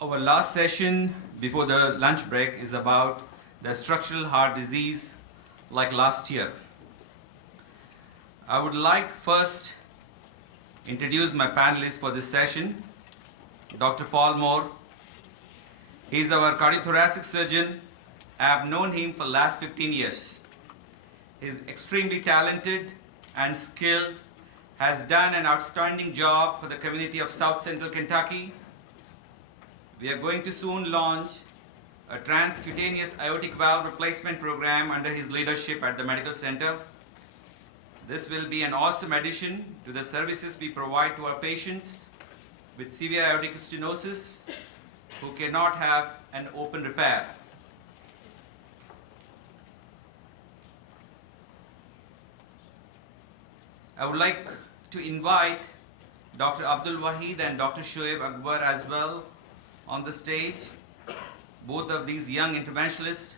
Our last session before the lunch break is about the structural heart disease like last year. I would like first introduce my panelists for this session. Dr. Paul Moore. He's our cardiothoracic surgeon. I have known him for the last 15 years. He's extremely talented and skilled, has done an outstanding job for the community of South Central Kentucky. We are going to soon launch a transcutaneous aortic valve replacement program under his leadership at the medical center. This will be an awesome addition to the services we provide to our patients with severe aortic stenosis who cannot have an open repair. I would like to invite Dr. Abdul Wahid and Dr. Shoaib Akbar as well on the stage. Both of these young interventionalists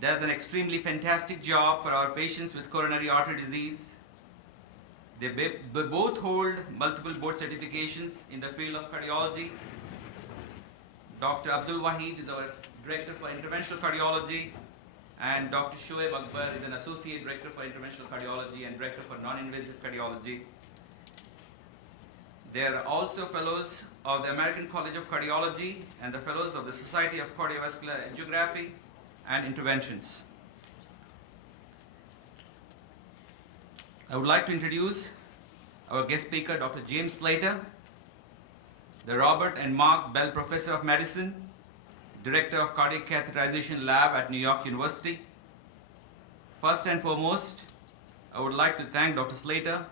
does an extremely fantastic job for our patients with coronary artery disease. They both hold multiple board certifications in the field of cardiology. Dr. Abdul Wahid is our Director for Interventional Cardiology, and Dr. Shoaib Akbar is an Associate Director for Interventional Cardiology and Director for Non-Invasive Cardiology. They are also fellows of the American College of Cardiology and the fellows of the Society of Cardiovascular Angiography and Interventions. I would like to introduce our guest speaker, Dr. James Slater, the Robert and Mark Bell Professor of Medicine, Director of Cardiac Catheterization Lab at New York University. First and foremost, I would like to thank Dr. Slater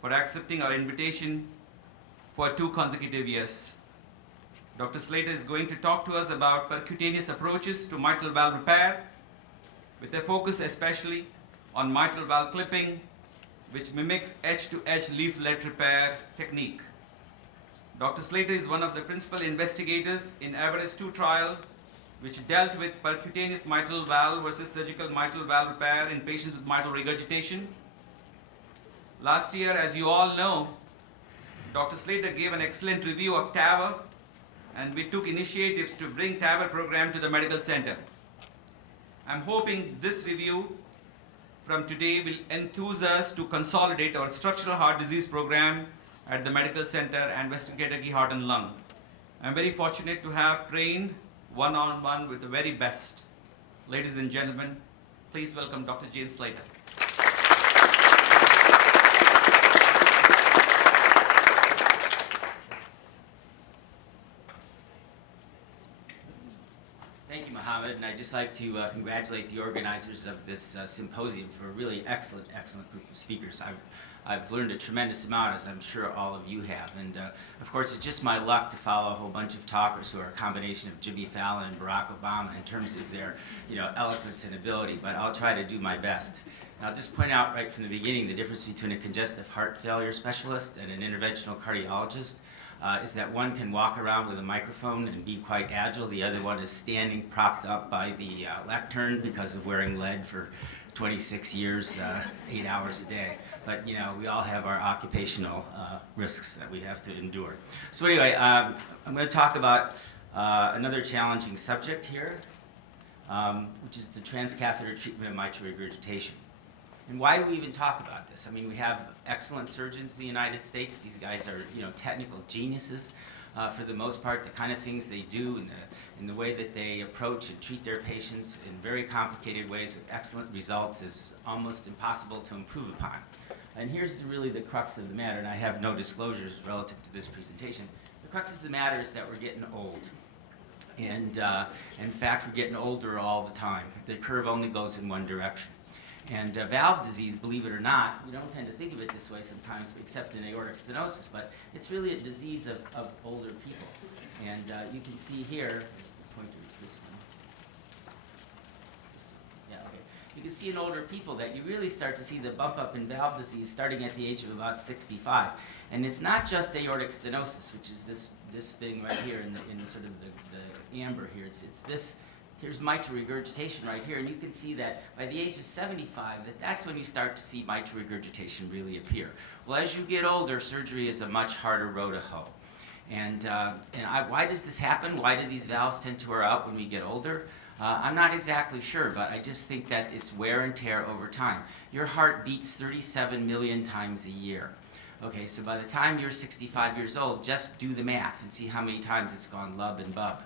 for accepting our invitation for 2 consecutive years. Dr. Slater is going to talk to us about percutaneous approaches to mitral valve repair, with a focus especially on mitral valve clipping, which mimics edge-to-edge leaflet repair technique. Dr. Slater is one of the principal investigators in ERIS 2 trial, which dealt with percutaneous mitral valve versus surgical mitral valve repair in patients with mitral regurgitation. Last year, as you all know, Dr. Slater gave an excellent review of TAVR, and we took initiatives to bring TAVR program to the medical center. I'm hoping this review from today will enthuse us to consolidate our structural heart disease program at the medical center and Western Kentucky Heart and Lung. I'm very fortunate to have trained one-on-one with the very best. Ladies and gentlemen, please welcome Dr. James Slater. Thank you, Mohammed, and I'd just like to congratulate the organizers of this symposium for a really excellent group of speakers. I've learned a tremendous amount, as I'm sure all of you have, and of course it's just my luck to follow a whole bunch of talkers who are a combination of Jimmy Fallon and Barack Obama in terms of their eloquence and ability, but I'll try to do my best. And I'll just point out right from the beginning the difference between a congestive heart failure specialist and an interventional cardiologist. Is that one can walk around with a microphone and be quite agile. The other one is standing propped up by the lectern because of wearing lead for 26 years, 8 hours a day. But we all have our occupational risks that we have to endure. So anyway, I'm going to talk about another challenging subject here, which is the transcatheter treatment of mitral regurgitation. And why do we even talk about this? I mean, we have excellent surgeons in the United States. These guys are, technical geniuses for the most part. The kind of things they do and the way that they approach and treat their patients in very complicated ways with excellent results is almost impossible to improve upon. And here's really the crux of the matter, and I have no disclosures relative to this presentation. The crux of the matter is that we're getting old. And in fact, we're getting older all the time. The curve only goes in one direction. And valve disease, believe it or not, we don't tend to think of it this way sometimes, except in aortic stenosis, but it's really a disease of older people. And you can see here, the pointer is this one. Yeah, okay. You can see in older people that you really start to see the bump up in valve disease starting at the age of about 65. And it's not just aortic stenosis, which is this thing right here in the sort of the amber here. It's this. Here's mitral regurgitation right here, and you can see that by the age of 75, that's when you start to see mitral regurgitation really appear. Well, as you get older, surgery is a much harder row to hoe. Why does this happen? Why do these valves tend to wear out when we get older? I'm not exactly sure, but I just think that it's wear and tear over time. Your heart beats 37 million times a year. Okay, so by the time you're 65 years old, just do the math and see how many times it's gone lub and bub.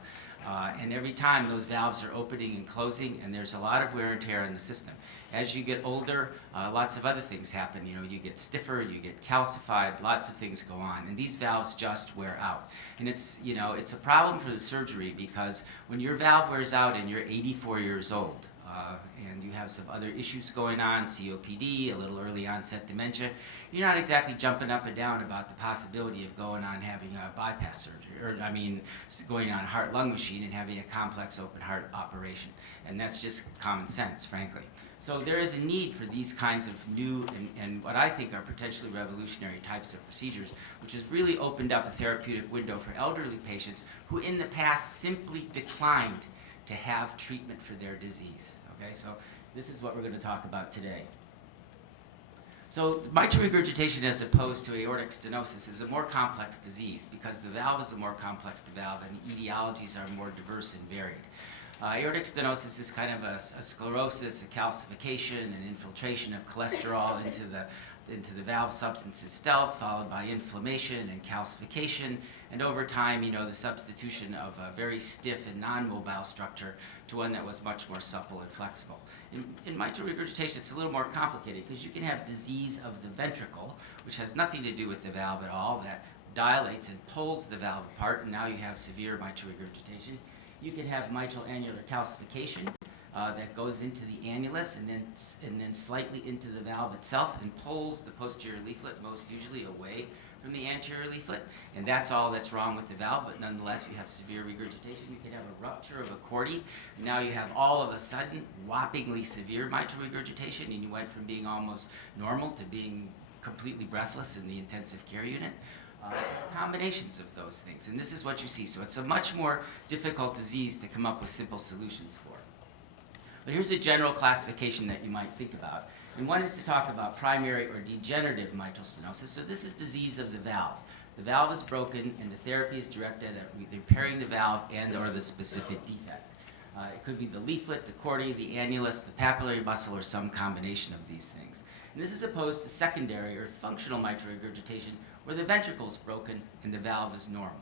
And every time those valves are opening and closing, and there's a lot of wear and tear in the system. As you get older, lots of other things happen. You know, you get stiffer, you get calcified, lots of things go on, and these valves just wear out. And it's, you know, it's a problem for the surgery because when your valve wears out and you're 84 years old, and you have some other issues going on, COPD, a little early onset dementia, you're not exactly jumping up and down about the possibility of going on having a bypass surgery, or going on a heart-lung machine and having a complex open heart operation. And that's just common sense, frankly. So there is a need for these kinds of new and what I think are potentially revolutionary types of procedures, which has really opened up a therapeutic window for elderly patients who in the past simply declined to have treatment for their disease. Okay, so this is what we're going to talk about today. So mitral regurgitation as opposed to aortic stenosis is a more complex disease because the valve is a more complex valve and the etiologies are more diverse and varied. Aortic stenosis is kind of a sclerosis, a calcification, an infiltration of cholesterol into the valve substance itself, followed by inflammation and calcification, and over time, you know, the substitution of a very stiff and non-mobile structure to one that was much more supple and flexible. In mitral regurgitation, it's a little more complicated because you can have disease of the ventricle, which has nothing to do with the valve at all, that dilates and pulls the valve apart, and now you have severe mitral regurgitation. You can have mitral annular calcification that goes into the annulus and then slightly into the valve itself and pulls the posterior leaflet, most usually away from the anterior leaflet, and that's all that's wrong with the valve, but nonetheless you have severe regurgitation. You can have a rupture of a chordae, and now you have all of a sudden whoppingly severe mitral regurgitation, and you went from being almost normal to being completely breathless in the intensive care unit. Combinations of those things, and this is what you see. So it's a much more difficult disease to come up with simple solutions for. But here's a general classification that you might think about. And one is to talk about primary or degenerative mitral stenosis. So this is disease of the valve. The valve is broken and the therapy is directed at repairing the valve and or the specific defect. It could be the leaflet, the chordae, the annulus, the papillary muscle, or some combination of these things. And this is opposed to secondary or functional mitral regurgitation, where the ventricle is broken and the valve is normal.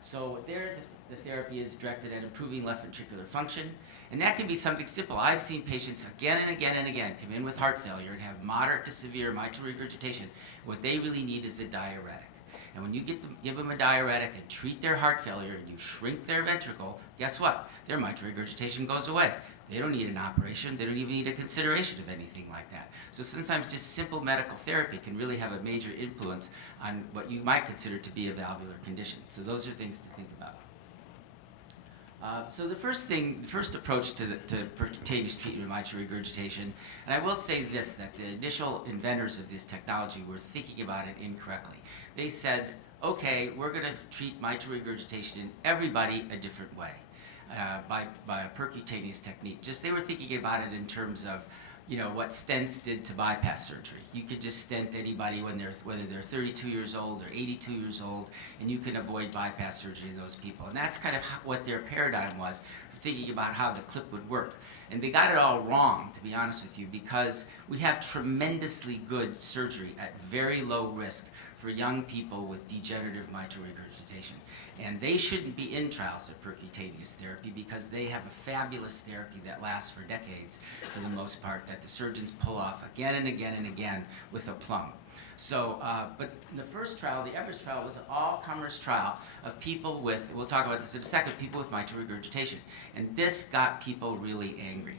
So there, the therapy is directed at improving left ventricular function, and that can be something simple. I've seen patients again and again and again come in with heart failure and have moderate to severe mitral regurgitation. What they really need is a diuretic. And when you give them a diuretic and treat their heart failure and you shrink their ventricle, guess what? Their mitral regurgitation goes away. They don't need an operation. They don't even need a consideration of anything like that. So sometimes just simple medical therapy can really have a major influence on what you might consider to be a valvular condition. So those are things to think about. So the first approach to percutaneous treatment of mitral regurgitation, and I will say this, that the initial inventors of this technology were thinking about it incorrectly. They said, okay, we're going to treat mitral regurgitation in everybody a different way by a percutaneous technique. Just they were thinking about it in terms of, you know, what stents did to bypass surgery. You could just stent anybody whether they're 32 years old or 82 years old, and you can avoid bypass surgery in those people. And that's kind of what their paradigm was, thinking about how the clip would work. And they got it all wrong, to be honest with you, because we have tremendously good surgery at very low risk for young people with degenerative mitral regurgitation. And they shouldn't be in trials of percutaneous therapy because they have a fabulous therapy that lasts for decades, for the most part, that the surgeons pull off again and again and again with aplomb. So, but in the first trial, the ERIS trial, was an all-comers trial of people with, we'll talk about this in a second, people with mitral regurgitation. And this got people really angry,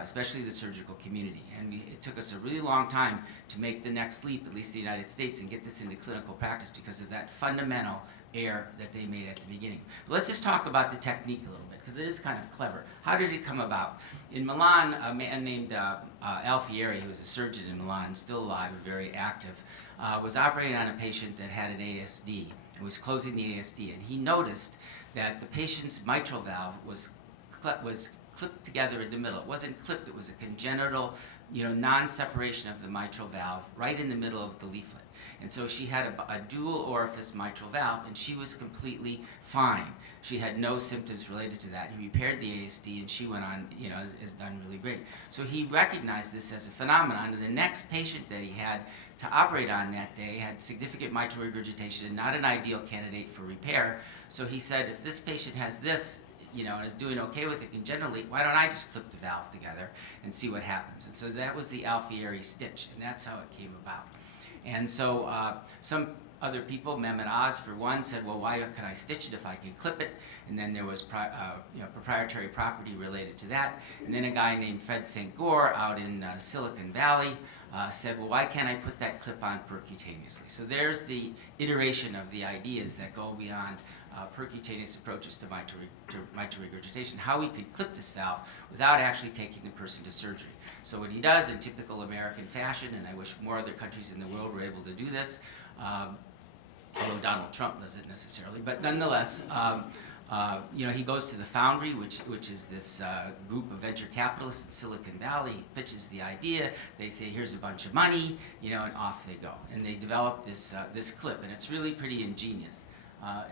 especially the surgical community. And it took us a really long time to make the next leap, at least in the United States, and get this into clinical practice because of that fundamental error that they made at the beginning. But let's just talk about the technique a little bit, because it is kind of clever. How did it come about? In Milan, a man named Alfieri, who was a surgeon in Milan, still alive and very active, was operating on a patient that had an ASD and was closing the ASD. And he noticed that the patient's mitral valve was clipped together in the middle. It wasn't clipped, it was a congenital, non-separation of the mitral valve right in the middle of the leaflet. And so she had a dual orifice mitral valve, and she was completely fine. She had no symptoms related to that. He repaired the ASD, and she went on, has done really great. So he recognized this as a phenomenon, and the next patient that he had to operate on that day had significant mitral regurgitation and not an ideal candidate for repair. So he said, if this patient has this, and is doing okay with it congenitally, why don't I just clip the valve together and see what happens? And so that was the Alfieri stitch, and that's how it came about. And so some other people, Mehmet Oz for one, said, well, why can I stitch it if I can clip it? And then there was proprietary property related to that. And then a guy named Fred St. Gore out in Silicon Valley said, well, why can't I put that clip on percutaneously? So there's the iteration of the ideas that go beyond percutaneous approaches to mitral regurgitation, how we could clip this valve without actually taking the person to surgery. So what he does in typical American fashion, and I wish more other countries in the world were able to do this, although Donald Trump doesn't necessarily, but nonetheless, he goes to the Foundry, which is this group of venture capitalists in Silicon Valley. He pitches the idea. They say, here's a bunch of money, and off they go. And they develop this clip, and it's really pretty ingenious.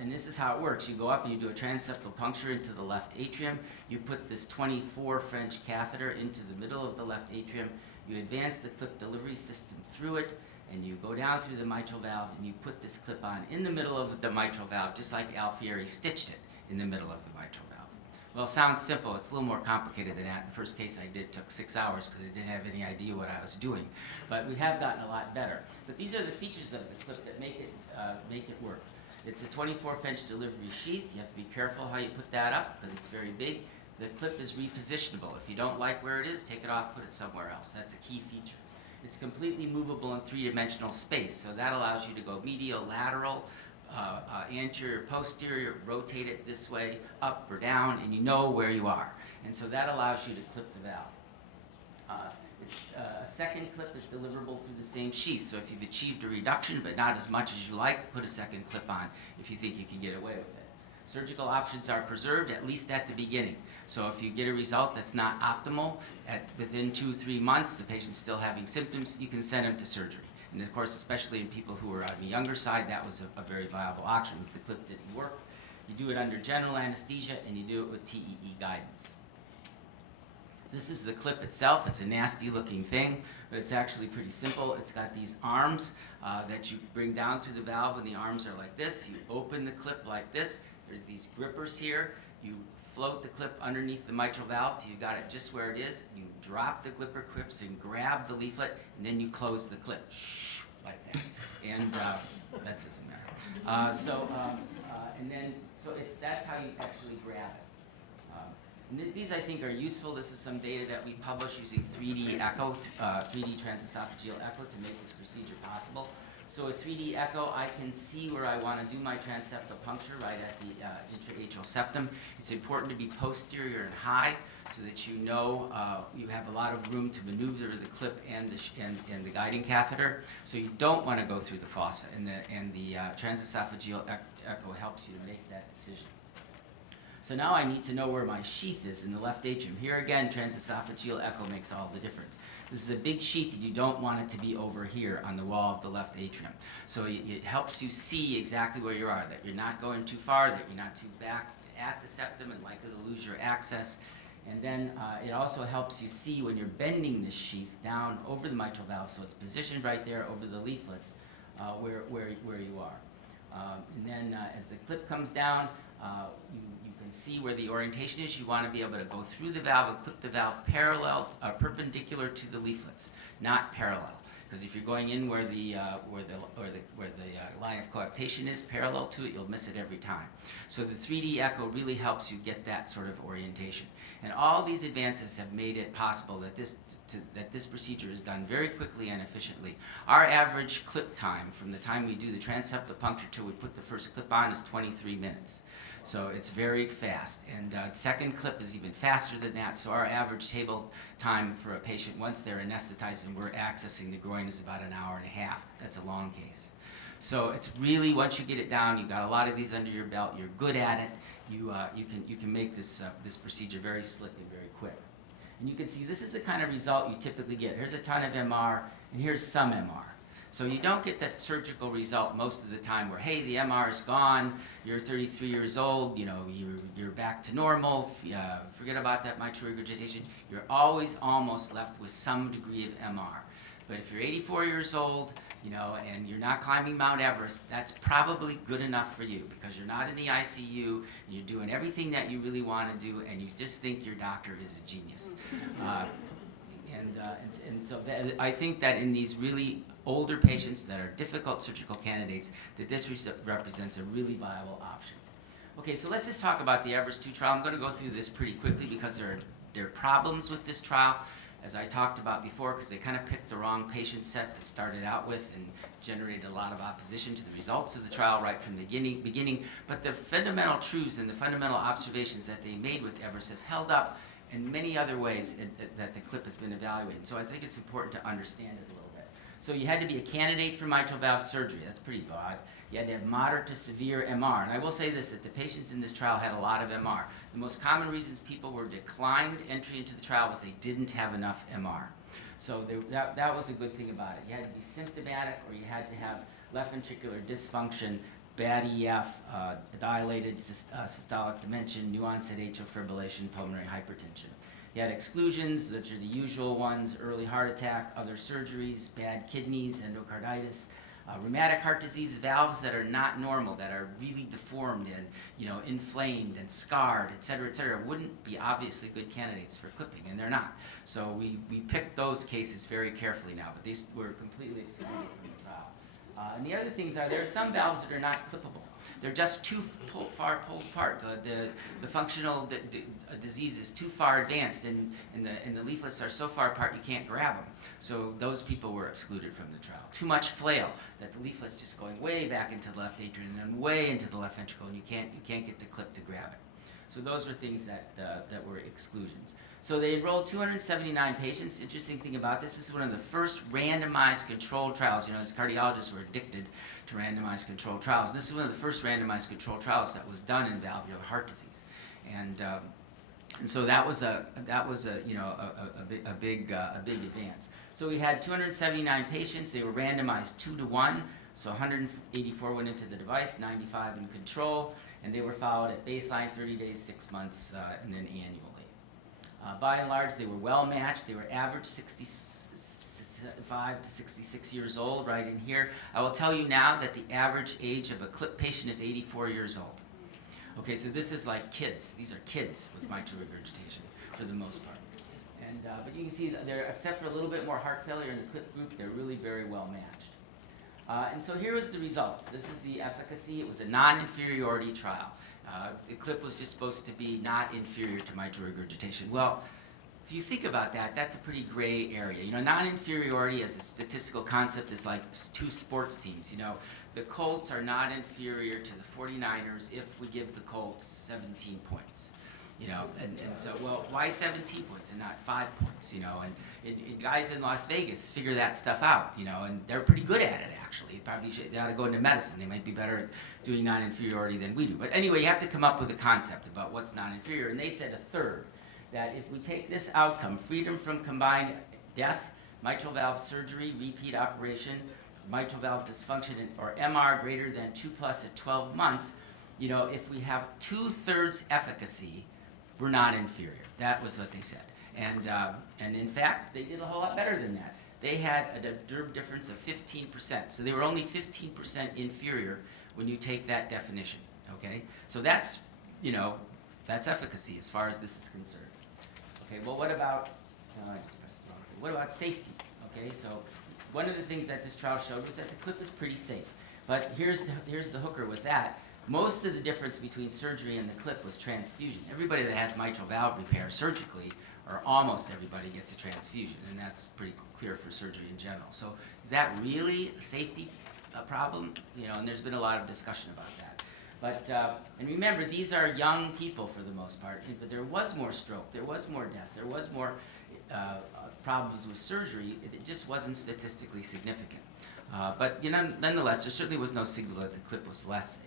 And this is how it works. You go up and you do a transeptal puncture into the left atrium. You put this 24 French catheter into the middle of the left atrium. You advance the clip delivery system through it, and you go down through the mitral valve, and you put this clip on in the middle of the mitral valve, just like Alfieri stitched it in the middle of the mitral valve. Well, it sounds simple. It's a little more complicated than that. The first case I did took 6 hours because I didn't have any idea what I was doing. But we have gotten a lot better. But these are the features of the clip that make it work. It's a 24 French delivery sheath. You have to be careful how you put that up because it's very big. The clip is repositionable. If you don't like where it is, take it off, put it somewhere else. That's a key feature. It's completely movable in three-dimensional space, so that allows you to go medial, lateral, anterior, posterior, rotate it this way, up or down, and you know where you are. And so that allows you to clip the valve. A second clip is deliverable through the same sheath, so if you've achieved a reduction but not as much as you like, put a second clip on if you think you can get away with it. Surgical options are preserved, at least at the beginning. So if you get a result that's not optimal, within 2-3 months, the patient's still having symptoms, you can send him to surgery. And of course, especially in people who are on the younger side, that was a very viable option if the clip didn't work. You do it under general anesthesia, and you do it with TEE guidance. This is the clip itself. It's a nasty looking thing, but it's actually pretty simple. It's got these arms that you bring down through the valve, and the arms are like this. You open the clip like this. There's these grippers here. You float the clip underneath the mitral valve till you got it just where it is. You drop the gripper clips and grab the leaflet, and then you close the clip, like that. And that doesn't matter. That's how you actually grab it. And these, I think, are useful. This is some data that we published using 3D echo, 3D transesophageal echo to make this procedure possible. So a 3D echo, I can see where I want to do my transeptal puncture right at the intraatrial septum. It's important to be posterior and high so that you know you have a lot of room to maneuver the clip and the guiding catheter. So you don't want to go through the fossa, and the transesophageal echo helps you to make that decision. So now I need to know where my sheath is in the left atrium. Here again, transesophageal echo makes all the difference. This is a big sheath, and you don't want it to be over here on the wall of the left atrium. So it helps you see exactly where you are, that you're not going too far, that you're not too back at the septum and likely to lose your access. And then it also helps you see when you're bending this sheath down over the mitral valve, so it's positioned right there over the leaflets, where you are. And then as the clip comes down, you can see where the orientation is. You want to be able to go through the valve and clip the valve perpendicular to the leaflets, not parallel. Because if you're going in where the line of coaptation is parallel to it, you'll miss it every time. So the 3D echo really helps you get that sort of orientation. And all these advances have made it possible that this procedure is done very quickly and efficiently. Our average clip time from the time we do the transeptal puncture till we put the first clip on is 23 minutes. So it's very fast. And second clip is even faster than that. So our average table time for a patient, once they're anesthetized and we're accessing the groin, is about an hour and a half. That's a long case. So it's really, once you get it down, you've got a lot of these under your belt, you're good at it, you can make this procedure very slick and very quick. And you can see this is the kind of result you typically get. Here's a ton of MR, and here's some MR. So you don't get that surgical result most of the time where, hey, the MR is gone, you're 33 years old, you know, you're back to normal, forget about that mitral regurgitation. You're always almost left with some degree of MR. But if you're 84 years old, you know, and you're not climbing Mount Everest, that's probably good enough for you because you're not in the ICU, and you're doing everything that you really want to do, and you just think your doctor is a genius. And so I think that in these really older patients that are difficult surgical candidates, that this represents a really viable option. Okay, so let's just talk about the ERIS 2 trial. I'm going to go through this pretty quickly because there are problems with this trial, as I talked about before, because they kind of picked the wrong patient set to start it out with and generated a lot of opposition to the results of the trial right from the beginning. But the fundamental truths and the fundamental observations that they made with ERIS have held up in many other ways that the CLIP has been evaluated. So I think it's important to understand it a little bit. So you had to be a candidate for mitral valve surgery. That's pretty broad. You had to have moderate to severe MR. And I will say this, that the patients in this trial had a lot of MR. The most common reasons people were declined entry into the trial was they didn't have enough MR. So that was a good thing about it. You had to be symptomatic or you had to have left ventricular dysfunction, bad EF, dilated systolic dimension, new onset atrial fibrillation, pulmonary hypertension. You had exclusions, which are the usual ones: early heart attack, other surgeries, bad kidneys, endocarditis, rheumatic heart disease, valves that are not normal, that are really deformed and inflamed and scarred, et cetera, wouldn't be obviously good candidates for clipping, and they're not. So we picked those cases very carefully now, but these were completely excluded from the trial. And the other things are there are some valves that are not clippable. They're just too far pulled apart. The functional disease is too far advanced, and the leaflets are so far apart you can't grab them. So those people were excluded from the trial. Too much flail, that the leaflet's just going way back into the left atrium and then way into the left ventricle, and you can't get the clip to grab it. So those were things that were exclusions. So they enrolled 279 patients. Interesting thing about this is one of the first randomized controlled trials. As cardiologists, we're addicted to randomized controlled trials. This is one of the first randomized controlled trials that was done in valvular heart disease, and so that was a big advance. So we had 279 patients. They were randomized 2-to-1. So 184 went into the device, 95 in control, and they were followed at baseline, 30 days, 6 months, and then annually. By and large, they were well matched. They were average 65 to 66 years old, right in here. I will tell you now that the average age of a CLIP patient is 84 years old. Okay, so this is like kids. These are kids with mitral regurgitation for the most part. And but you can see that they're, except for a little bit more heart failure in the CLIP group, they're really very well matched. And so here was the results. This is the efficacy. It was a non-inferiority trial. The CLIP was just supposed to be not inferior to mitral regurgitation. Well, if you think about that, that's a pretty gray area. Non-inferiority as a statistical concept is like two sports teams. The Colts are not inferior to the 49ers if we give the Colts 17 points. And so, well, why 17 points and not 5 points, And guys in Las Vegas figure that stuff out, and they're pretty good at it, actually. They ought to go into medicine. They might be better at doing non-inferiority than we do. But anyway, you have to come up with a concept about what's non-inferior, and they said a third, that if we take this outcome, freedom from combined death, mitral valve surgery, repeat operation, mitral valve dysfunction, or MR greater than 2+ at 12 months, if we have 2/3 efficacy, we're not inferior. That was what they said. And in fact, they did a whole lot better than that. They had a observed difference of 15%. So they were only 15% inferior when you take that definition, okay? So that's efficacy as far as this is concerned. Okay, well, what about safety? Okay, so one of the things that this trial showed was that the CLIP is pretty safe. But here's the hooker with that. Most of the difference between surgery and the CLIP was transfusion. Everybody that has mitral valve repair surgically, or almost everybody, gets a transfusion, and that's pretty clear for surgery in general. So is that really a safety problem? And there's been a lot of discussion about that. But and remember, these are young people for the most part, but there was more stroke, there was more death, there was more problems with surgery. It just wasn't statistically significant. But nonetheless, there certainly was no signal that the CLIP was less safe.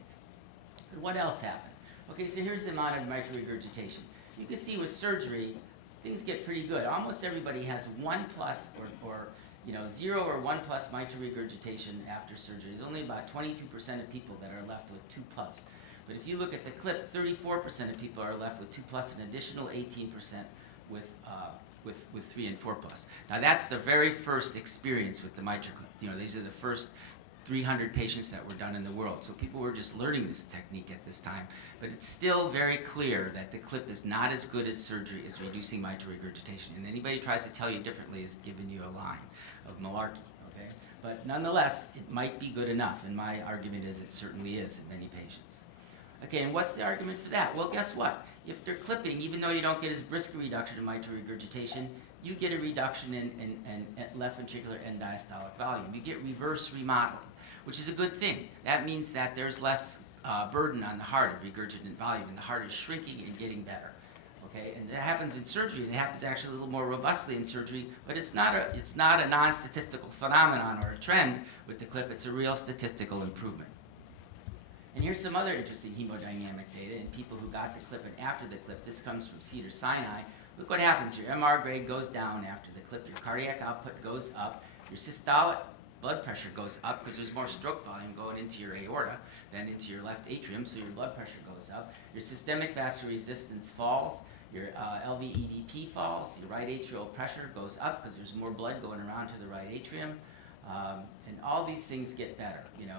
But what else happened? Okay, so here's the amount of mitral regurgitation. You can see with surgery, things get pretty good. Almost everybody has 1+ or 0 or 1+ mitral regurgitation after surgery. There's only about 22% of people that are left with 2+. But if you look at the clip, 34% of people are left with 2+, an additional 18% with 3 and 4+. Now that's the very first experience with the MitraClip. These are the first 300 patients that were done in the world. So people were just learning this technique at this time. But it's still very clear that the clip is not as good as surgery as reducing mitral regurgitation. And anybody who tries to tell you differently is giving you a line of malarkey. Okay? But nonetheless, it might be good enough. And my argument is it certainly is in many patients. Okay, and what's the argument for that? Well, guess what? If they're clipping, even though you don't get as brisk a reduction in mitral regurgitation, you get a reduction in left ventricular end diastolic volume. You get reverse remodeling, which is a good thing. That means that there's less burden on the heart of regurgitant volume, and the heart is shrinking and getting better. Okay, and that happens in surgery. It happens actually a little more robustly in surgery, but it's not a non-statistical phenomenon or a trend with the clip. It's a real statistical improvement. And here's some other interesting hemodynamic data in people who got the clip and after the clip. This comes from Cedars-Sinai. Look what happens. Your MR grade goes down after the clip. Your cardiac output goes up. Your systolic blood pressure goes up because there's more stroke volume going into your aorta than into your left atrium, so your blood pressure goes up. Your systemic vascular resistance falls. Your LV-EDP falls. Your right atrial pressure goes up because there's more blood going around to the right atrium. And all these things get better. Your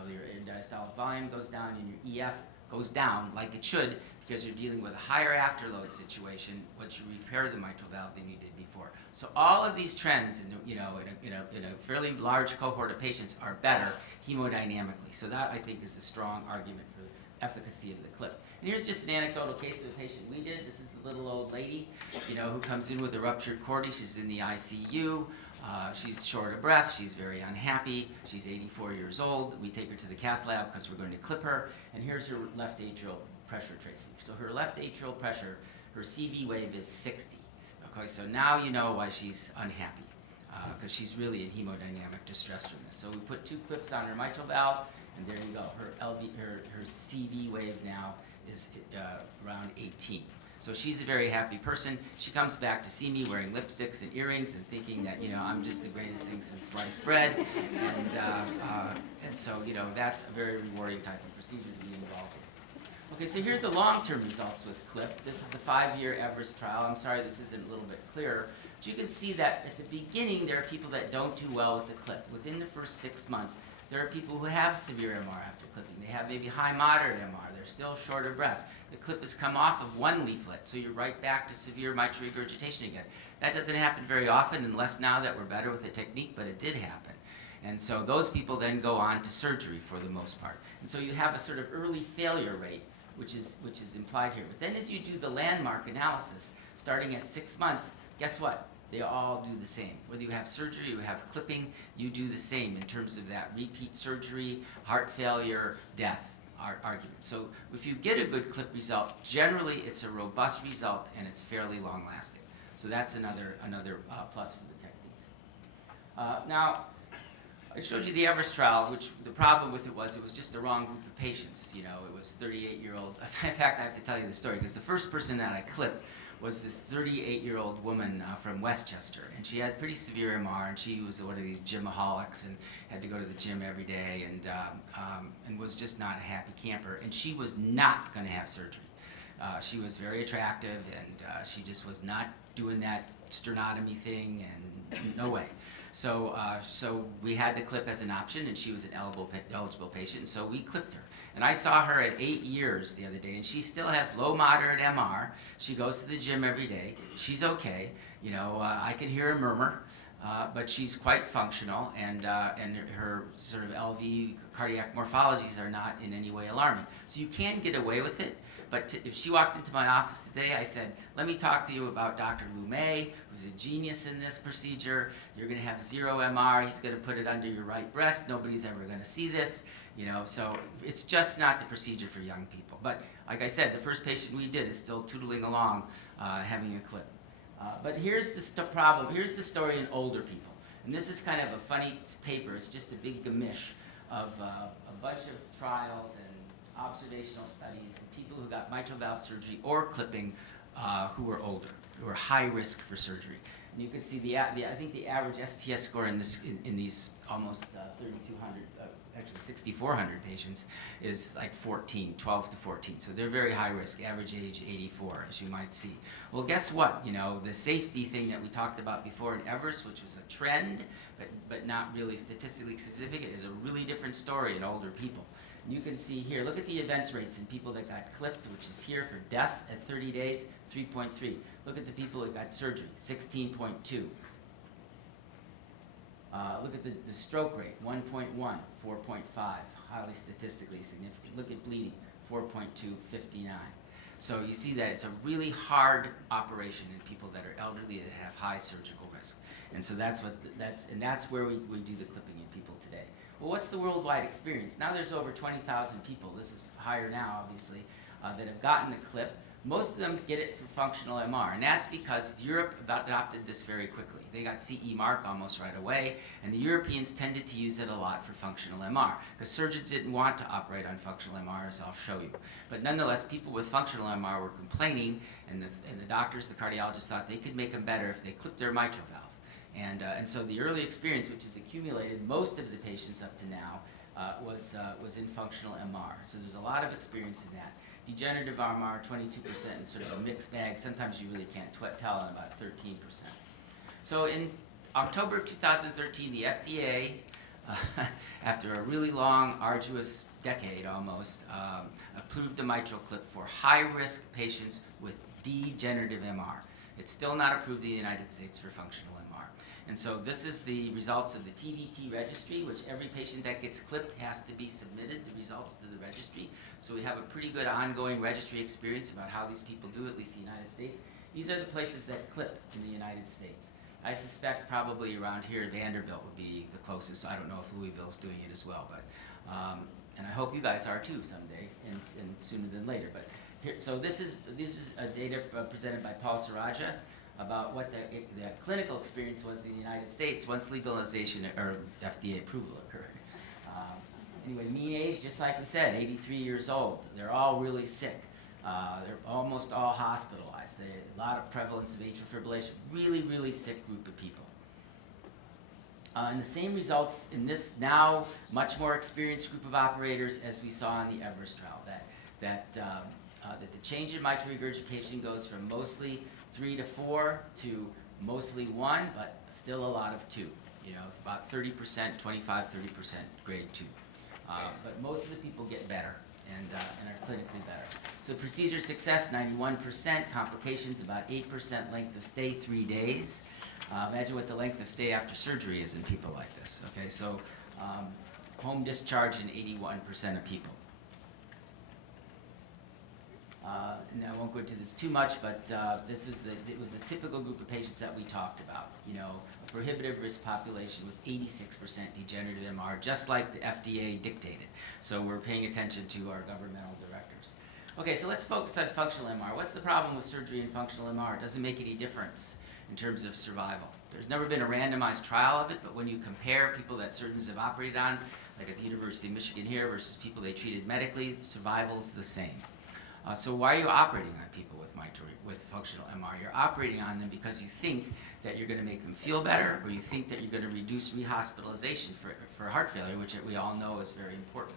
diastolic volume goes down and your EF goes down like it should because you're dealing with a higher afterload situation once you repair the mitral valve than you did before. So all of these trends in a fairly large cohort of patients are better hemodynamically. So that, I think, is a strong argument for the efficacy of the clip. And here's just an anecdotal case of a patient we did. This is the little old lady, who comes in with a ruptured chordae. She's in the ICU. She's short of breath. She's very unhappy. She's 84 years old. We take her to the cath lab because we're going to clip her. And here's her left atrial pressure tracing. So her left atrial pressure, her CV wave is 60. Okay, so now you know why she's unhappy, because she's really in hemodynamic distress from this. So we put 2 clips on her mitral valve, and there you go. Her CV wave now is around 18. So she's a very happy person. She comes back to see me wearing lipsticks and earrings and thinking that, I'm just the greatest thing since sliced bread. And so, that's a very rewarding type of procedure to be involved with. Okay, so here are the long-term results with CLIP. This is the 5-year ERIS trial. I'm sorry this isn't a little bit clearer. But you can see that at the beginning, there are people that don't do well with the CLIP. Within the first 6 months, there are people who have severe MR after clipping. They have maybe high moderate MR. They're still short of breath. The clip has come off of one leaflet, so you're right back to severe mitral regurgitation again. That doesn't happen very often, unless now that we're better with the technique, but it did happen. And so those people then go on to surgery for the most part. And so you have a sort of early failure rate, which is implied here. But then as you do the landmark analysis, starting at 6 months, guess what? They all do the same. Whether you have surgery or you have clipping, you do the same in terms of that repeat surgery, heart failure, death argument. So if you get a good clip result, generally it's a robust result and it's fairly long lasting. So that's another plus for the technique. Now, I showed you the ERIS trial, which the problem with it was just the wrong group of patients. It was 38-year-old. In fact, I have to tell you the story because the first person that I clipped was this 38-year-old woman from Westchester, and she had pretty severe MR, and she was one of these gymaholics and had to go to the gym every day, and was just not a happy camper, and she was not going to have surgery. She was very attractive, and she just was not doing that sternotomy thing, and no way. So we had the clip as an option, and she was an eligible patient, so we clipped her. And I saw her at 8 years the other day, and she still has low moderate MR. She goes to the gym every day. She's okay. I can hear her murmur, but she's quite functional, and her sort of LV cardiac morphologies are not in any way alarming. So you can get away with it. But if she walked into my office today, I said, let me talk to you about Dr. Lumay, who's a genius in this procedure. You're going to have 0 MR. He's going to put it under your right breast. Nobody's ever going to see this. So it's just not the procedure for young people. But like I said, the first patient we did is still tootling along, having a clip. But here's the problem. Here's the story in older people. And this is kind of a funny paper. It's just a big gamish of a bunch of trials and observational studies and people who got mitral valve surgery or clipping who were older. who are high risk for surgery. And you can see I think the average STS score in these almost 3,200, actually 6,400 patients is like 14, 12 to 14. So they're very high risk, average age 84, as you might see. Well, guess what? You know, the safety thing that we talked about before in ERIS, which was a trend, but not really statistically significant, is a really different story in older people. And you can see here, look at the event rates in people that got clipped, which is here for death at 30 days, 3.3. Look at the people that got surgery, 16.2. Look at the stroke rate, 1.1, 4.5, highly statistically significant. Look at bleeding, 4.2, 59. So you see that it's a really hard operation in people that are elderly that have high surgical risk. And so that's where we do the clipping in people today. Well, what's the worldwide experience? Now there's over 20,000 people, this is higher now obviously, that have gotten the clip. Most of them get it for functional MR, and that's because Europe adopted this very quickly. They got CE mark almost right away, and the Europeans tended to use it a lot for functional MR, because surgeons didn't want to operate on functional MR, as I'll show you. But nonetheless, people with functional MR were complaining, and the doctors, the cardiologists, thought they could make them better if they clipped their mitral valve. And so the early experience, which has accumulated most of the patients up to now, was in functional MR. So there's a lot of experience in that. Degenerative MR, 22%, and sort of a mixed bag. Sometimes you really can't tell, and about 13%. So in October of 2013, the FDA, after a really long, arduous decade almost, approved the mitral clip for high-risk patients with degenerative MR. It's still not approved in the United States for functional MR. And so this is the results of the TVT registry, which every patient that gets clipped has to be submitted, the results to the registry. So we have a pretty good ongoing registry experience about how these people do, at least in the United States. These are the places that clip in the United States. I suspect probably around here, Vanderbilt would be the closest. I don't know if Louisville's doing it as well, but and I hope you guys are too someday, and sooner than later. But here, so this is data presented by Paul Saraja about what the clinical experience was in the United States once legalization or FDA approval occurred. Anyway, mean age, just like we said, 83 years old. They're all really sick. They're almost all hospitalized. A lot of prevalence of atrial fibrillation. Really, really sick group of people. And the same results in this now much more experienced group of operators as we saw in the ERIS trial. That the change in mitral regurgitation goes from mostly 3 to 4 to mostly 1, but still a lot of 2. You know, about 30%, 25, 30% grade 2. But most of the people get better and are clinically better. So procedure success, 91%. Complications, about 8%. Length of stay, 3 days. Imagine what the length of stay after surgery is in people like this. Okay, so home discharge in 81% of people. And I won't go into this too much, but it was the typical group of patients that we talked about. You know, a prohibitive risk population with 86% degenerative MR, just like the FDA dictated. So we're paying attention to our governmental directors. Okay, so let's focus on functional MR. What's the problem with surgery in functional MR? It doesn't make any difference in terms of survival. There's never been a randomized trial of it, but when you compare people that surgeons have operated on, like at the University of Michigan here, versus people they treated medically, survival's the same. So why are you operating on people with functional MR? You're operating on them because you think that you're going to make them feel better, or you think that you're going to reduce rehospitalization for heart failure, which we all know is very important.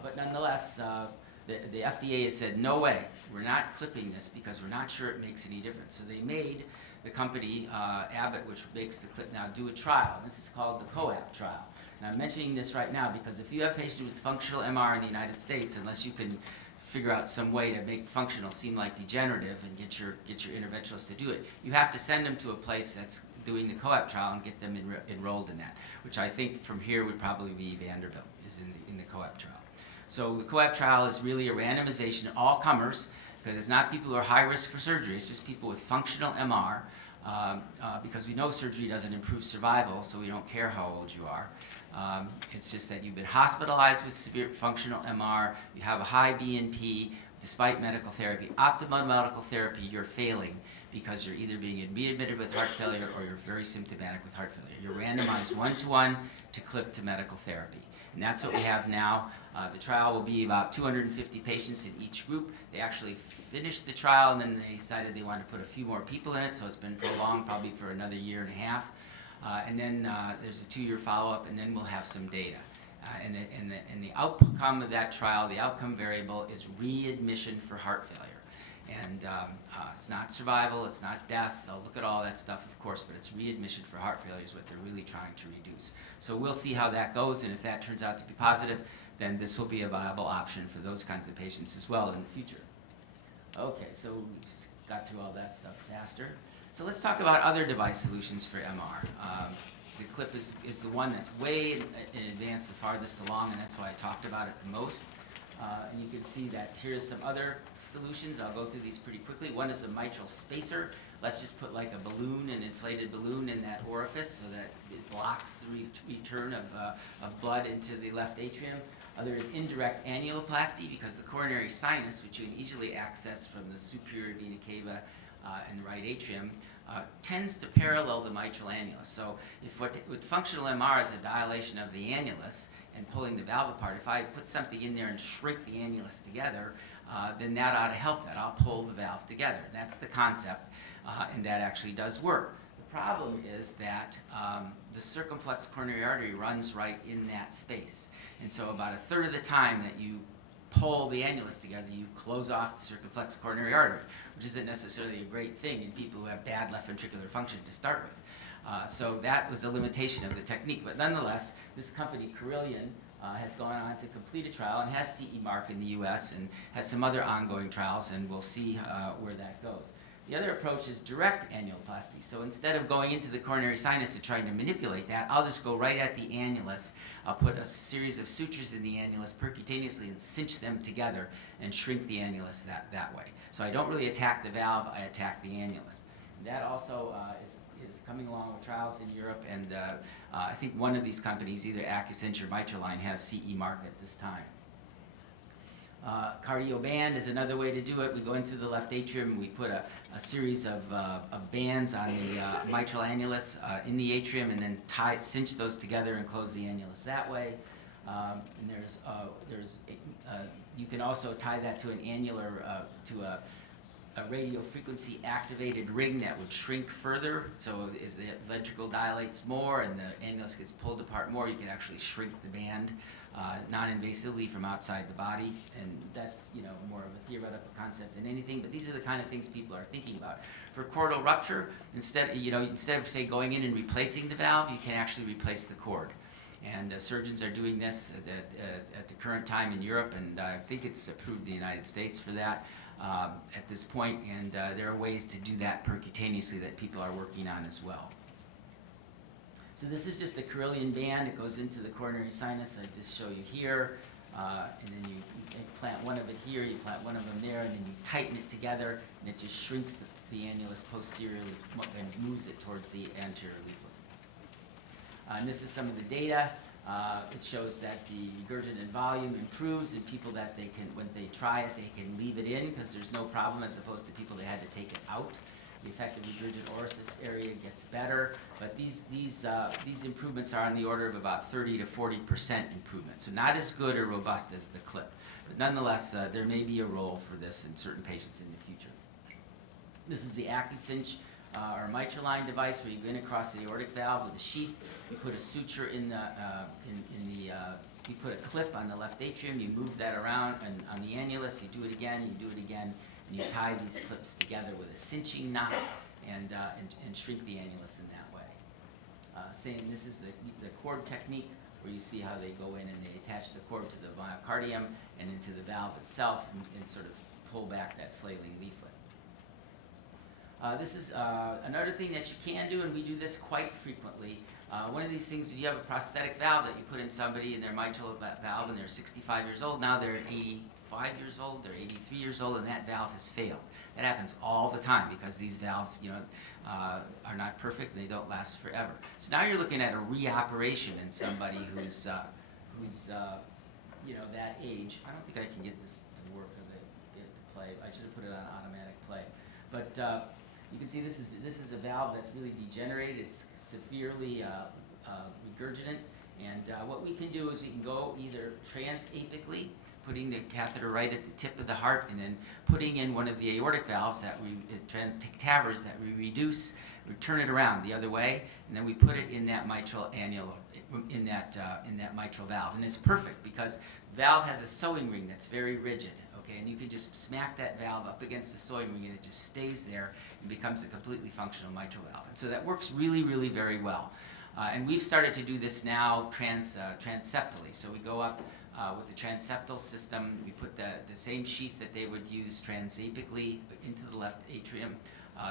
But nonetheless, the FDA has said, no way, we're not clipping this because we're not sure it makes any difference. So they made the company, Abbott, which makes the clip now, do a trial. This is called the CoOp trial. And I'm mentioning this right now because if you have patients with functional MR in the United States, unless you can figure out some way to make functional seem like degenerative and get your interventionalists to do it, you have to send them to a place that's doing the CoOp trial and get them enrolled in that, which I think from here would probably be Vanderbilt, is in the CoOp trial. So the CoOp trial is really a randomization of all comers, because it's not people who are high risk for surgery, it's just people with functional MR, because we know surgery doesn't improve survival, so we don't care how old you are. It's just that you've been hospitalized with severe functional MR, you have a high BNP, despite medical therapy. Optimal medical therapy, you're failing because you're either being readmitted with heart failure or you're very symptomatic with heart failure. You're randomized 1-to-1 to clip to medical therapy. And that's what we have now. The trial will be about 250 patients in each group. They actually finished the trial and then they decided they wanted to put a few more people in it, so it's been prolonged probably for another year and a half. And then there's a 2-year follow-up, and then we'll have some data. And the outcome of that trial, the outcome variable, is readmission for heart failure. And it's not survival, it's not death. They'll look at all that stuff, of course, but it's readmission for heart failure is what they're really trying to reduce. So we'll see how that goes, and if that turns out to be positive, then this will be a viable option for those kinds of patients as well in the future. Okay, so we just got through all that stuff faster. So let's talk about other device solutions for MR. The clip is the one that's way in advance, the farthest along, and that's why I talked about it the most. And you can see that here's some other solutions. I'll go through these pretty quickly. One is a mitral spacer. Let's just put like a balloon, an inflated balloon in that orifice so that it blocks the return of blood into the left atrium. Other is indirect annuloplasty, because the coronary sinus, which you can easily access from the superior vena cava and the right atrium, tends to parallel the mitral annulus. So if what functional MR is a dilation of the annulus and pulling the valve apart, if I put something in there and shrink the annulus together, then that ought to help that. I'll pull the valve together. That's the concept, and that actually does work. The problem is that the circumflex coronary artery runs right in that space. And so about a third of the time that you pull the annulus together, you close off the circumflex coronary artery, which isn't necessarily a great thing in people who have bad left ventricular function to start with. So that was a limitation of the technique. But nonetheless, this company, CerlanDan, has gone on to complete a trial and has CE mark in the US and has some other ongoing trials, and we'll see where that goes. The other approach is direct annuloplasty. So instead of going into the coronary sinus and trying to manipulate that, I'll just go right at the annulus. I'll put a series of sutures in the annulus percutaneously and cinch them together and shrink the annulus that way. So I don't really attack the valve, I attack the annulus. And that also is coming along with trials in Europe, and I think one of these companies, either Actus Inch or Mitral Line, has CE mark at this time. Cardioband is another way to do it. We go into the left atrium, we put a series of bands on the mitral annulus in the atrium, and then cinch those together and close the annulus that way. And you can also tie that to an annular, to a radio frequency activated ring that would shrink further. So as the ventricle dilates more and the annulus gets pulled apart more, you can actually shrink the band non-invasively from outside the body. And that's more of a theoretical concept than anything, but these are the kind of things people are thinking about. For chordal rupture, instead of say going in and replacing the valve, you can actually replace the cord. And surgeons are doing this at the current time in Europe, and I think it's approved in the United States for that at this point, and there are ways to do that percutaneously that people are working on as well. So this is just a CerlanDan band. It goes into the coronary sinus. I just show you here, and then you plant one of it here, you plant one of them there, and then you tighten it together, and it just shrinks the annulus posteriorly and moves it towards the anterior leaflet. And this is some of the data. It shows that the regurgitant volume improves in people that they can, when they try it, they can leave it in because there's no problem, as opposed to people that had to take it out. The effective regurgitant orifice area gets better, but these improvements are on the order of about 30 to 40% improvement. So not as good or robust as the clip, but nonetheless, there may be a role for this in certain patients in the future. This is the Actus Inch or mitral line device, where you go in across the aortic valve with a sheath. You put a suture in the you put a clip on the left atrium. You move that around and on the annulus. You do it again. You do it again. And you tie these clips together with a cinching knot and shrink the annulus in that way. This is the cord technique, where you see how they go in and they attach the cord to the myocardium and into the valve itself and sort of pull back that flailing leaflet. This is another thing that you can do, and we do this quite frequently. One of these things, you have a prosthetic valve that you put in somebody in their mitral valve, and they're 65 years old. Now they're 85 years old, they're 83 years old, and that valve has failed. That happens all the time because these valves, are not perfect and they don't last forever. So now you're looking at a reoperation in somebody who's that age. I don't think I can get this to work because I get it to play. I should have put it on automatic play. But You can see this is a valve that's really degenerated. It's severely regurgitant. And what we can do is we can go either transapically, putting the catheter right at the tip of the heart, and then putting in one of the aortic valves that TAVRs that we reduce, we turn it around the other way, and then we put it in that mitral annulus, in that mitral valve. And it's perfect because the valve has a sewing ring that's very rigid. Okay, and you can just smack that valve up against the sewing ring, and it just stays there and becomes a completely functional mitral valve. And so that works really, really very well. And we've started to do this now transeptally. So we go up with the transeptal system. We put the same sheath that they would use transapically into the left atrium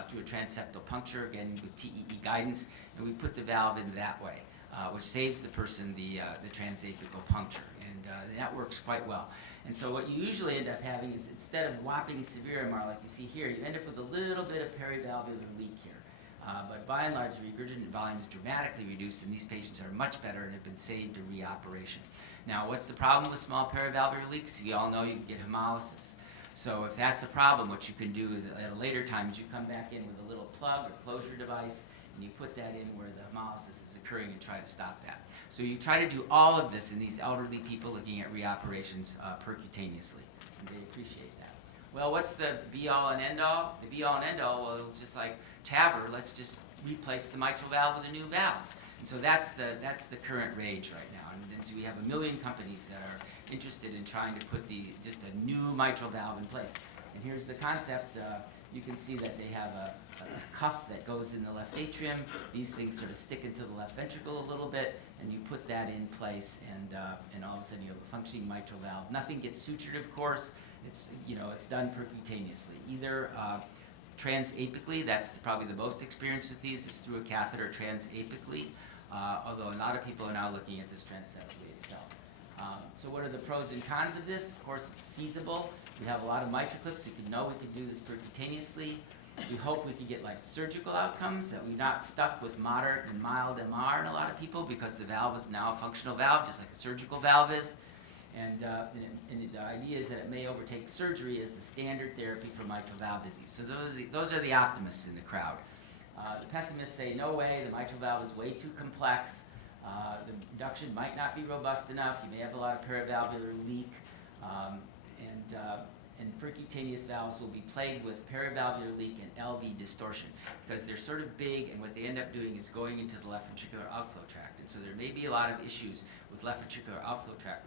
through a transeptal puncture, again with TEE guidance, and we put the valve in that way, which saves the person the transapical puncture. And that works quite well. And so what you usually end up having is, instead of whopping severe MR like you see here, you end up with a little bit of perivalvular leak here. But by and large, the regurgitant volume is dramatically reduced, and these patients are much better and have been saved a reoperation. Now, what's the problem with small perivalvular leaks? We all know you can get hemolysis. So if that's a problem, what you can do is at a later time is you come back in with a little plug or closure device, and you put that in where the hemolysis is occurring and try to stop that. So you try to do all of this in these elderly people looking at reoperations percutaneously, and they appreciate that. Well, what's the be-all and end-all? The be-all and end-all, well, it's just like TAVR, let's just replace the mitral valve with a new valve. And so that's the current rage right now. And so we have 1 million companies that are interested in trying to put just a new mitral valve in place. And here's the concept. You can see that they have a cuff that goes in the left atrium. These things sort of stick into the left ventricle a little bit, and you put that in place, and all of a sudden you have a functioning mitral valve. Nothing gets sutured, of course. It's done percutaneously. Either transapically, that's probably the most experience with these, is through a catheter transapically, although a lot of people are now looking at this transeptally itself. So what are the pros and cons of this? Of course, it's feasible. We have a lot of MitraClips. We could do this percutaneously. We hope we could get like surgical outcomes, that we're not stuck with moderate and mild MR in a lot of people, because the valve is now a functional valve, just like a surgical valve is. And the idea is that it may overtake surgery as the standard therapy for mitral valve disease. So those are the optimists in the crowd. The pessimists say, no way, the mitral valve is way too complex. The reduction might not be robust enough. You may have a lot of perivalvular leak. And percutaneous valves will be plagued with perivalvular leak and LV distortion, because they're sort of big, and what they end up doing is going into the left ventricular outflow tract. And so there may be a lot of issues with left ventricular outflow tract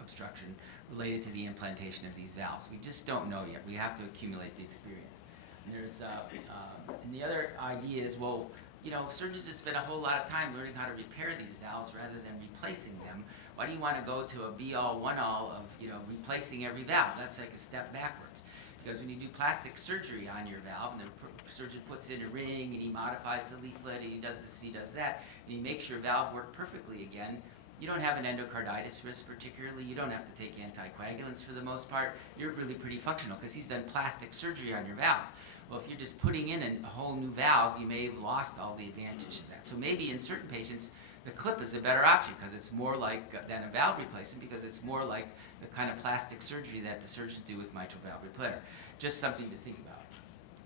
obstruction related to the implantation of these valves. We just don't know yet. We have to accumulate the experience. And and the other idea is, well, surgeons have spent a whole lot of time learning how to repair these valves rather than replacing them. Why do you want to go to a be-all, one-all of replacing every valve? That's like a step backwards. Because when you do plastic surgery on your valve, and the surgeon puts in a ring, and he modifies the leaflet, and he does this and he does that, and he makes your valve work perfectly again, you don't have an endocarditis risk particularly. You don't have to take anticoagulants for the most part. You're really pretty functional because he's done plastic surgery on your valve. Well, if you're just putting in a whole new valve, you may have lost all the advantage of that. So maybe in certain patients, the clip is a better option because it's more like than a valve replacement, because it's more like the kind of plastic surgery that the surgeons do with mitral valve repair. Just something to think about.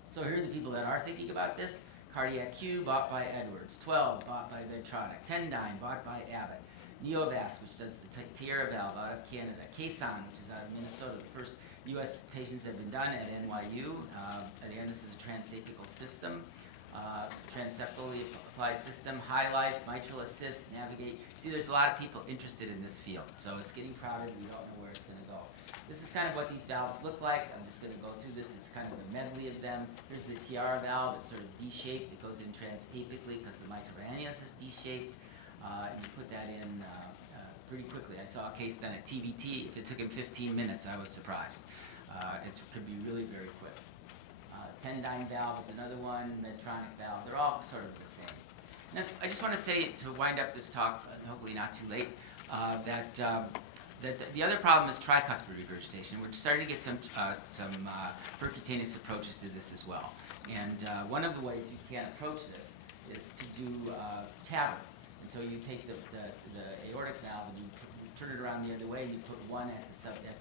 So here are the people that are thinking about this. Cardiac Q, bought by Edwards. 12, bought by Medtronic. Tendyne, bought by Abbott. Neovasc, which does the Tierra valve out of Canada. Caisson, which is out of Minnesota. The first U.S. patients have been done at NYU. Again, this is a transapical system, transeptally applied system. High Life, Mitral Assist, Navigate. See, there's a lot of people interested in this field, so it's getting crowded. We don't know where it's going to go. This is kind of what these valves look like. I'm just going to go through this. It's kind of a medley of them. Here's the Tiara valve. It's sort of D-shaped. It goes in transapically because the mitral annulus is D-shaped. And you put that in pretty quickly. I saw a case done at TVT. If it took him 15 minutes, I was surprised. It could be really very quick. Tendyne valve is another one. Medtronic valve. They're all sort of the same. Now, I just want to say, to wind up this talk, hopefully not too late, that the other problem is tricuspid regurgitation. We're starting to get some percutaneous approaches to this as well. And one of the ways you can approach this is to do TAVR. And so you take the aortic valve and you turn it around the other way, and you put one at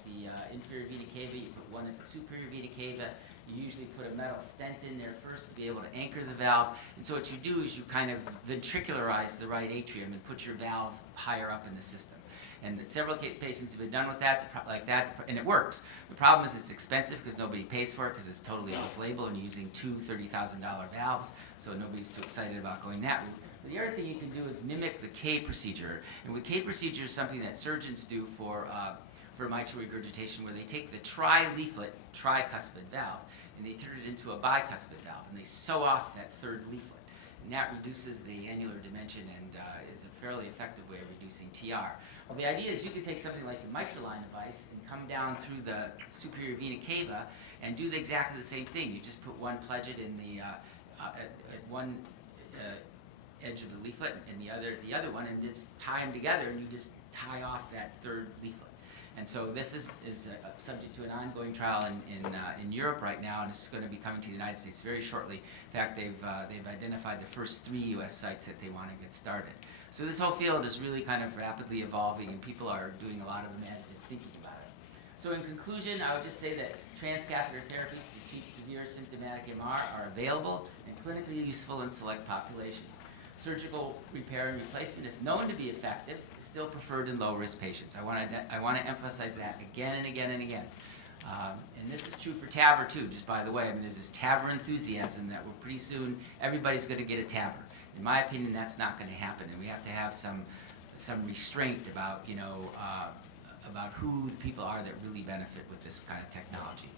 the inferior vena cava, you put one at the superior vena cava, You usually put a metal stent in there first to be able to anchor the valve. And so what you do is you kind of ventricularize the right atrium and put your valve higher up in the system. And several patients have been done with that, like that, and it works. The problem is it's expensive because nobody pays for it because it's totally off-label and you're using two $30,000 valves, so nobody's too excited about going that route. But the other thing you can do is mimic the K procedure. And the K procedure is something that surgeons do for mitral regurgitation, where they take the tri-leaflet, tricuspid valve, and they turn it into a bicuspid valve, and they sew off that third leaflet. And that reduces the annular dimension and is a fairly effective way of reducing TR. Well, the idea is you could take something like a mitral line device and come down through the superior vena cava and do exactly the same thing. You just put one pledget in the at one edge of the leaflet and the other one, and just tie them together, and you just tie off that third leaflet. And so this is subject to an ongoing trial in Europe right now, and it's going to be coming to the United States very shortly. In fact, they've identified the first 3 U.S. sites that they want to get started. So this whole field is really kind of rapidly evolving, and people are doing a lot of imaginative thinking about it. So in conclusion, I would just say that transcatheter therapies to treat severe symptomatic MR are available and clinically useful in select populations. Surgical repair and replacement, if known to be effective, is still preferred in low-risk patients. I want to emphasize that again and again and again. And this is true for TAVR too, just by the way. I mean, there's this TAVR enthusiasm that we're pretty soon everybody's going to get a TAVR. In my opinion, that's not going to happen, and we have to have some restraint about, about who the people are that really benefit with this kind of technology.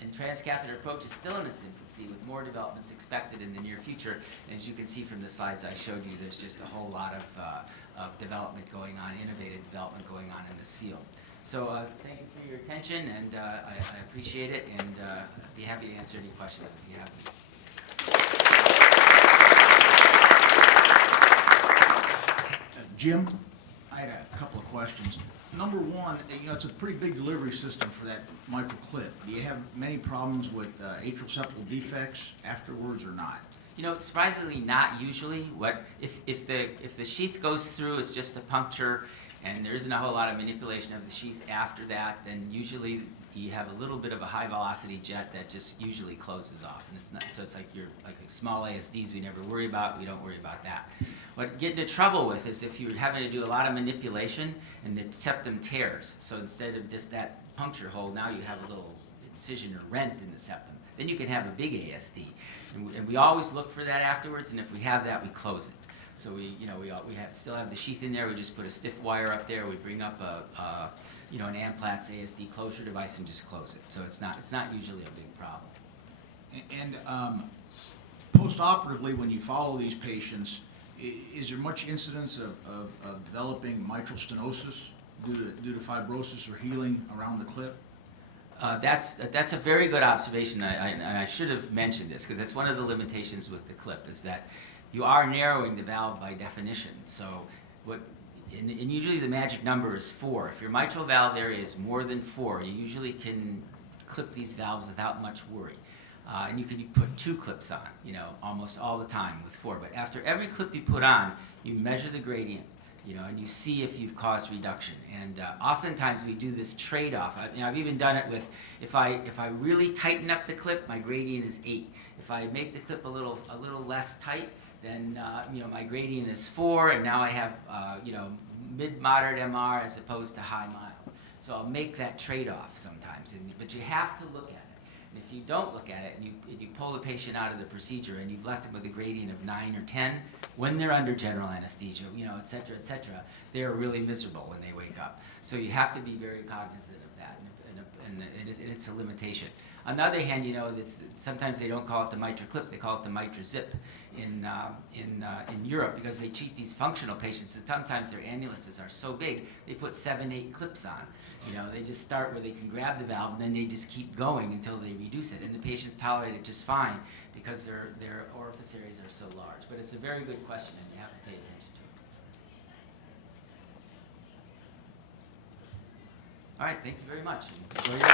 And transcatheter approach is still in its infancy, with more developments expected in the near future. And as you can see from the slides I showed you, there's just a whole lot of development going on, innovative development going on in this field. So thank you for your attention, and I appreciate it, and I'd be happy to answer any questions if you have them. Jim, I had a couple of questions. Number one, it's a pretty big delivery system for that mitral clip. Do you have many problems with atrial septal defects afterwards or not? Surprisingly, not usually. If the sheath goes through, it's just a puncture, and there isn't a whole lot of manipulation of the sheath after that, then usually you have a little bit of a high velocity jet that just usually closes off, and it's not. So it's like small ASDs we never worry about. We don't worry about that. What you get into trouble with is if you're having to do a lot of manipulation and the septum tears. So instead of just that puncture hole, now you have a little incision or rent in the septum. Then you can have a big ASD, and we always look for that afterwards. And if we have that, we close it. So we still have the sheath in there. We just put a stiff wire up there. We bring up an Amplatz ASD closure device and just close it. So it's not usually a big problem. And post-operatively, when you follow these patients, is there much incidence of developing mitral stenosis due to fibrosis or healing around the clip? That's a very good observation, and I should have mentioned this because that's one of the limitations with the clip, is that you are narrowing the valve by definition. So and usually the magic number is 4. If your mitral valve area is more than 4, you usually can clip these valves without much worry. And you can put 2 clips on, almost all the time with 4. But after every clip you put on, you measure the gradient, and you see if you've caused reduction. And oftentimes we do this trade-off. I've even done it with, if I really tighten up the clip, my gradient is 8. If I make the clip a little less tight, then my gradient is 4, and now I have mid-moderate MR as opposed to high-mild. So I'll make that trade-off sometimes, but you have to look at it. And if you don't look at it and you pull the patient out of the procedure and you've left them with a gradient of 9 or 10, when they're under general anesthesia, et cetera, they're really miserable when they wake up. So you have to be very cognizant of that, and it's a limitation. On the other hand, sometimes they don't call it the mitral clip; they call it the mitral zip in Europe, because they treat these functional patients, and sometimes their annuluses are so big they put 7, 8 clips on. They just start where they can grab the valve, and then they just keep going until they reduce it, and the patients tolerate it just fine because their orifice areas are so large. But it's a very good question, and you have to pay attention to it. All right, thank you very much. Enjoy your